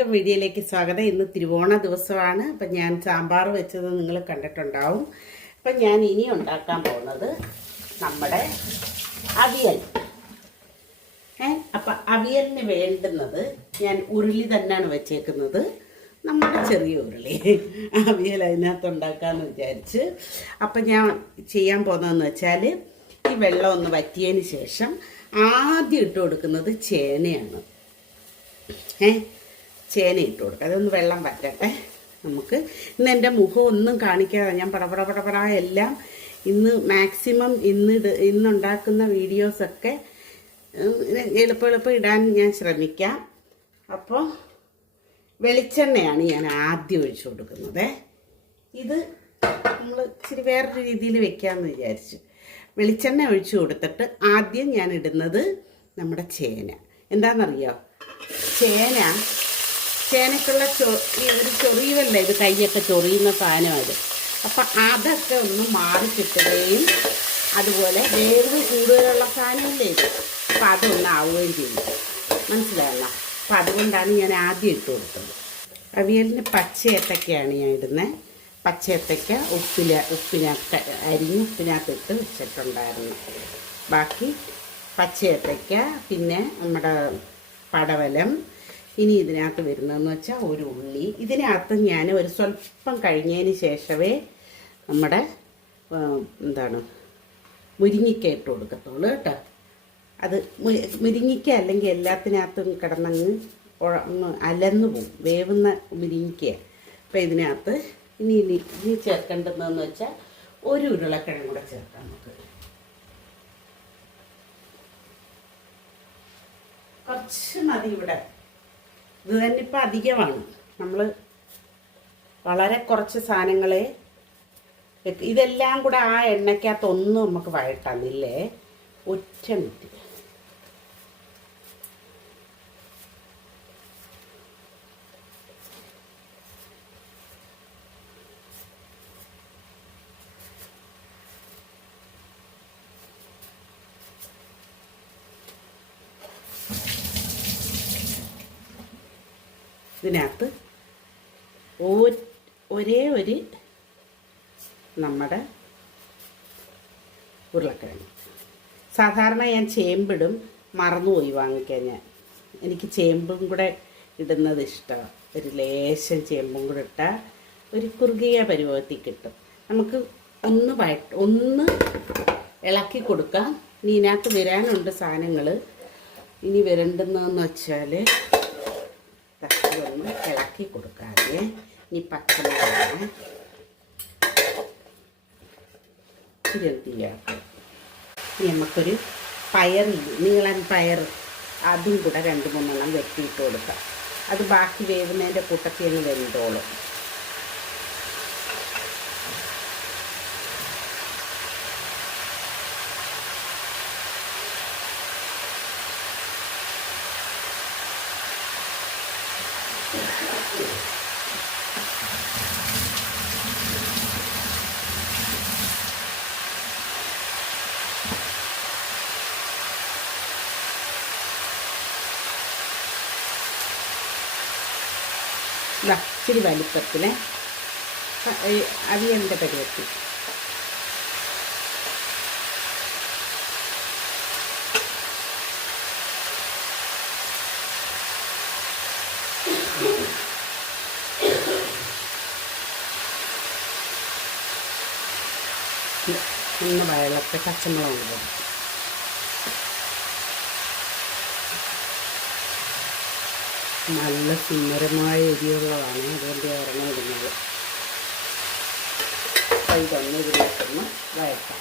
എല്ലാവർക്കും വീഡിയോയിലേക്ക് സ്വാഗതം. ഇന്ന് തിരുവോണ ദിവസമാണ്. അപ്പം ഞാൻ സാമ്പാർ വെച്ചത് നിങ്ങൾ കണ്ടിട്ടുണ്ടാവും. അപ്പം ഞാൻ ഇനി ഉണ്ടാക്കാൻ പോകുന്നത് നമ്മുടെ അവിയൽ. ഏ അപ്പം അവിയലിന് വേണ്ടുന്നത് ഞാൻ ഉരുളി തന്നെയാണ് വെച്ചേക്കുന്നത്. നമ്മുടെ ചെറിയ ഉരുളി. അവിയൽ അതിനകത്ത് ഉണ്ടാക്കാമെന്ന് വിചാരിച്ച്. അപ്പം ഞാൻ ചെയ്യാൻ പോകുന്നതെന്ന് വെച്ചാൽ ഈ വെള്ളം ഒന്ന് വറ്റിയതിന് ശേഷം ആദ്യം ഇട്ട് കൊടുക്കുന്നത് ചേനയാണ്. ഏ ചേന ഇട്ട് കൊടുക്കുക അതൊന്ന് വെള്ളം വറ്റട്ടെ. നമുക്ക് ഇന്ന് എന്റെ മുഖം ഒന്നും കാണിക്കാതെ ഞാൻ പടപട പടപട എല്ലാം ഇന്ന് മാക്സിമം ഇന്ന് ഇന്നുണ്ടാക്കുന്ന വീഡിയോസൊക്കെ എളുപ്പം എളുപ്പം ഇടാൻ ഞാൻ ശ്രമിക്കാം. അപ്പോൾ വെളിച്ചെണ്ണയാണ് ഞാൻ ആദ്യം ഒഴിച്ചു കൊടുക്കുന്നത്. ഇത് നമ്മൾ ഇച്ചിരി വേറൊരു രീതിയിൽ വെക്കാമെന്ന് വിചാരിച്ചു. വെളിച്ചെണ്ണ ഒഴിച്ചു കൊടുത്തിട്ട് ആദ്യം ഞാൻ ഇടുന്നത് നമ്മുടെ ചേന. എന്താണെന്നറിയോ ചേന ചേനക്കുള്ള ചൊ ഒരു ചൊറിയുമല്ല ഇത് കൈയൊക്കെ ചൊറിയുന്ന സാധനമാണ് അപ്പം അതൊക്കെ ഒന്ന് മാറി കിട്ടുകയും അതുപോലെ വേവ് കൂടുതലുള്ള സാധനമല്ലേ അപ്പം അതൊന്ന് ആവുകയും ചെയ്യും മനസ്സിലായല്ലോ അപ്പം അതുകൊണ്ടാണ് ഞാൻ ആദ്യം ഇട്ട് കൊടുത്തത്. അവിയലിന് പച്ചയത്തക്കയാണ് ഞാൻ ഇടുന്നത് പച്ചയത്തക്ക ഉപ്പില ഉപ്പിനകത്ത് അരിഞ്ഞ് ഉപ്പിനകത്ത് ഇട്ട് വെച്ചിട്ടുണ്ടായിരുന്നു. ബാക്കി പച്ചയത്തക്ക പിന്നെ നമ്മുടെ പടവലം ഇനി ഇതിനകത്ത് വരുന്നതെന്ന് വെച്ചാൽ ഒരു ഉള്ളി. ഇതിനകത്ത് ഞാൻ ഒരു സ്വല്പം കഴിഞ്ഞതിന് ശേഷമേ നമ്മുടെ എന്താണ് മുരിങ്ങിക്ക ഇട്ട് കൊടുക്കത്തുള്ളൂ കേട്ടോ. അത് മുരിങ്ങിക്ക അല്ലെങ്കിൽ എല്ലാത്തിനകത്തും കിടന്നങ്ങ് അലന്നു പോകും. വേവുന്ന മുരിങ്ങിക്ക അപ്പം ഇതിനകത്ത് ഇനി ഇനി ഇനി ചേർക്കേണ്ടതെന്ന് വെച്ചാൽ ഒരു ഉരുളക്കിഴങ്ങ് കൂടെ ചേർക്കാം നമുക്ക്. കുറച്ച് മതി ഇവിടെ. ഇത് തന്നെ ഇപ്പം അധികമാണ്. നമ്മൾ വളരെ കുറച്ച് സാധനങ്ങളെ ഇതെല്ലാം കൂടെ ആ എണ്ണയ്ക്കകത്തൊന്നും നമുക്ക് വഴട്ടാന്നില്ലേ ഒറ്റ മിനിറ്റ്. ഇതിനകത്ത് ഒരേ ഒരു നമ്മുടെ ഉരുളക്കിഴങ്ങ്. സാധാരണ ഞാൻ ചേമ്പിടും മറന്നുപോയി വാങ്ങിക്കാൻ ഞാൻ. എനിക്ക് ചേമ്പും കൂടെ ഇടുന്നത് ഇഷ്ടമാണ് ഒരു ലേശം ചേമ്പും കൂടെ ഇട്ടാൽ ഒരു കുറുകിയ പരുവത്തിൽ കിട്ടും. നമുക്ക് ഒന്ന് വഴ ഒന്ന് ഇളക്കി കൊടുക്കാം. ഇനി ഇതിനകത്ത് വരാനുണ്ട് സാധനങ്ങൾ ഇനി വരണ്ടുന്നതെന്ന് വെച്ചാൽ ഇളക്കി കൊടുക്കാതെ ഇനി പച്ചമുളകാണ് ഇരുപത്തിയാക്കും ഇനി നമുക്കൊരു പയറില്ല നീളൻ പയർ അതും കൂടെ രണ്ട് മൂന്നെണ്ണം വെട്ടിയിട്ട് കൊടുക്കാം. അത് ബാക്കി വേവുന്നതിന്റെ കൂട്ടത്തിൽ അങ്ങ് വെന്തോളും. ഇതാ ഇച്ചിരി വലിപ്പത്തിൽ അവിയലിന്റെ പരുവത്തി ഒന്ന് വയലത്തെ പച്ചമുളക് കൊടുക്കും നല്ല സുന്ദരമായ എരിയുള്ളതാണ് അതുകൊണ്ട് ഇറങ്ങി ഇടുന്നത്. കൈ തന്നെ ഇതിലേക്കൊന്ന് വഴറ്റാം.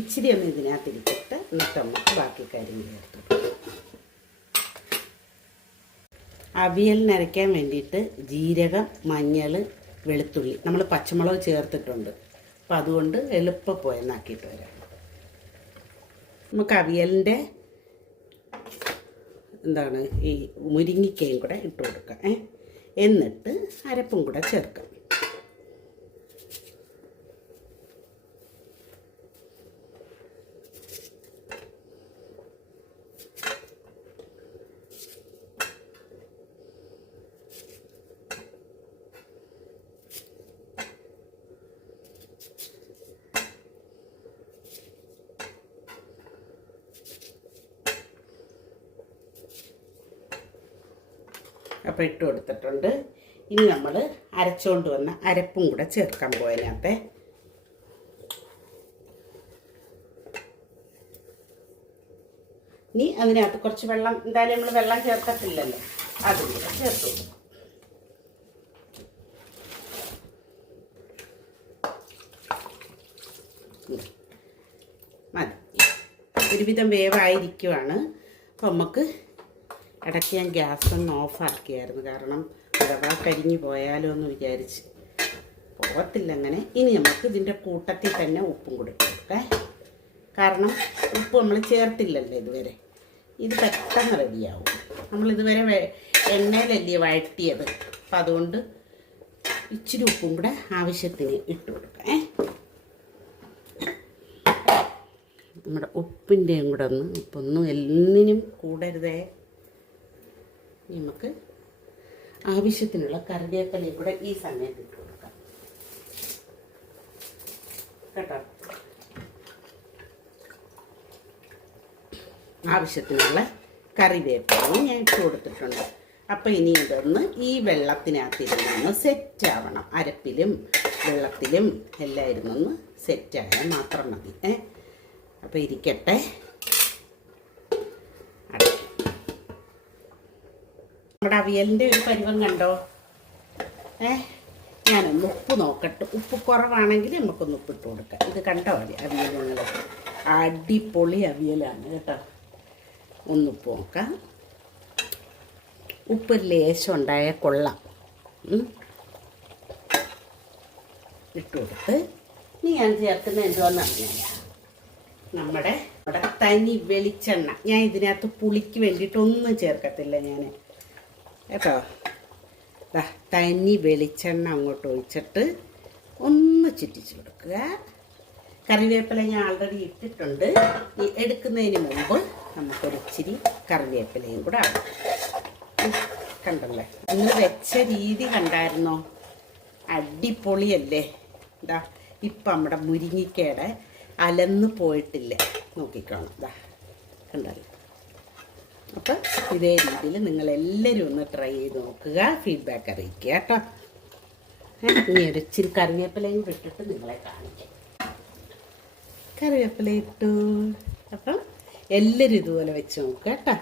ഇച്ചിരി ഒന്ന് ഇതിനകത്തിരിക്കട്ടെ എന്നിട്ട് നമുക്ക് ബാക്കി കാര്യങ്ങൾ ചേർത്ത് കൊടുക്കാം. നരയ്ക്കാൻ വേണ്ടിയിട്ട് ജീരകം മഞ്ഞൾ വെളുത്തുള്ളി നമ്മൾ പച്ചമുളക് ചേർത്തിട്ടുണ്ട്. അപ്പം അതുകൊണ്ട് എളുപ്പപ്പോയെന്നാക്കിയിട്ട് വരാം. നമുക്ക് അവിയലിന്റെ എന്താണ് ഈ മുരിങ്ങിക്കയും കൂടെ ഇട്ട് കൊടുക്കാം എന്നിട്ട് അരപ്പും കൂടെ ചേർക്കാം. അപ്പോൾ ഇട്ട് കൊടുത്തിട്ടുണ്ട്. ഇനി നമ്മൾ അരച്ചുകൊണ്ട് വന്ന അരപ്പും കൂടെ ചേർക്കാൻ പോയതിനകത്തെ. ഇനി അതിനകത്ത് കുറച്ച് വെള്ളം എന്തായാലും നമ്മൾ വെള്ളം ചേർത്തിട്ടില്ലല്ലോ. അതും കൂടെ ചേർത്തു. മതി. ഒരുവിധം വേവായിരിക്കുവാണ്. അപ്പം നമുക്ക് ഇടയ്ക്ക് ഞാൻ ഗ്യാസ് ഒന്ന് ഓഫാക്കിയായിരുന്നു കാരണം അഥവാ കരിഞ്ഞു പോയാലോ എന്ന് വിചാരിച്ച്. പോകത്തില്ല അങ്ങനെ. ഇനി നമുക്ക് ഇതിന്റെ കൂട്ടത്തിൽ തന്നെ ഉപ്പും കൊടുക്കുക കൊടുക്കാം കാരണം ഉപ്പ് നമ്മൾ ചേർത്തില്ലല്ലോ ഇതുവരെ. ഇത് പെട്ടെന്ന് റെഡിയാവും. വെ- എണ്ണയിലല്ലേ വഴറ്റിയത്. അപ്പം അതുകൊണ്ട് ഇച്ചിരി ഉപ്പും കൂടെ ആവശ്യത്തിന് ഇട്ട് കൊടുക്കാം. നമ്മുടെ ഉപ്പിന്റെയും കൂടെ ഒന്ന് ഉപ്പൊന്നും എല്ലാത്തിനും കൂടരുതേ. നമുക്ക് ആവശ്യത്തിനുള്ള കറിവേപ്പിലയും കൂടെ ഈ സമയത്ത് ഇട്ട് കൊടുക്കാം. കേട്ടോ? ആവശ്യത്തിനുള്ള കറിവേപ്പിലയും ഞാൻ ഇട്ട് കൊടുത്തിട്ടുണ്ട്. അപ്പോൾ ഇനി ഇതൊന്ന് ഈ വെള്ളത്തിനകത്തിരുന്നൊന്ന് സെറ്റാവണം അരപ്പിലും വെള്ളത്തിലും എല്ലാം ഇരുന്നൊന്ന് സെറ്റായാൽ മാത്രം മതി. ഏ? അപ്പോൾ ഇരിക്കട്ടെ. നമ്മുടെ അവിയലിന്റെ ഒരു പരുവം കണ്ടോ? ഏ ഞാനൊന്ന് ഉപ്പ് നോക്കട്ടെ. ഉപ്പ് കുറവാണെങ്കിൽ നമുക്കൊന്ന് ഉപ്പിട്ട് കൊടുക്കാം. ഇത് കണ്ടോ അവിയൽ ഞങ്ങൾ അടിപൊളി അവിയലാണ് കേട്ടോ. ഒന്ന് ഉപ്പ് നോക്കാം. ഉപ്പ് ലേശം ഉണ്ടായ കൊള്ളാം. ഇട്ട് കൊടുത്ത്. ഇനി ഞാൻ ചേർക്കുന്ന എന്തോന്ന് അറിഞ്ഞാൽ നമ്മുടെ നമ്മുടെ തനി വെളിച്ചെണ്ണ. ഞാൻ ഇതിനകത്ത് പുളിക്ക് വേണ്ടിയിട്ടൊന്നും ചേർക്കത്തില്ല ഞാൻ കേട്ടോ? ദാ തനി വെളിച്ചെണ്ണ അങ്ങോട്ട് ഒഴിച്ചിട്ട് ഒന്ന് ചുറ്റിച്ച് കൊടുക്കുക. കറിവേപ്പില ഞാൻ ആൾറെഡി ഇട്ടിട്ടുണ്ട്. ഈ എടുക്കുന്നതിന് മുമ്പ് നമുക്കൊരിച്ചിരി കറിവേപ്പിലയും കൂടെ ആവും. കണ്ടല്ലേ? ഇന്ന് വെച്ച രീതി കണ്ടായിരുന്നോ? അടിപൊളിയല്ലേ? ഇതാ ഇപ്പം നമ്മുടെ മുരിങ്ങിക്കയുടെ അലന്ന് പോയിട്ടില്ല? നോക്കിക്കോണം. ഇതാ കണ്ടല്ലേ? അപ്പം ഇതേ രീതിയിൽ നിങ്ങൾ എല്ലാവരും ഒന്ന് ട്രൈ ചെയ്ത് നോക്കുക. ഫീഡ്ബാക്ക് അറിയിക്കുക കേട്ടോ. ഇനി ഒരു ഇച്ചിരി കറിവേപ്പിലയും ഇട്ടിട്ട് നിങ്ങളെ കാണിക്കാം. കറിവേപ്പില ഇട്ടു. അപ്പം എല്ലാവരും ഇതുപോലെ വെച്ച് നോക്കുക കേട്ടോ.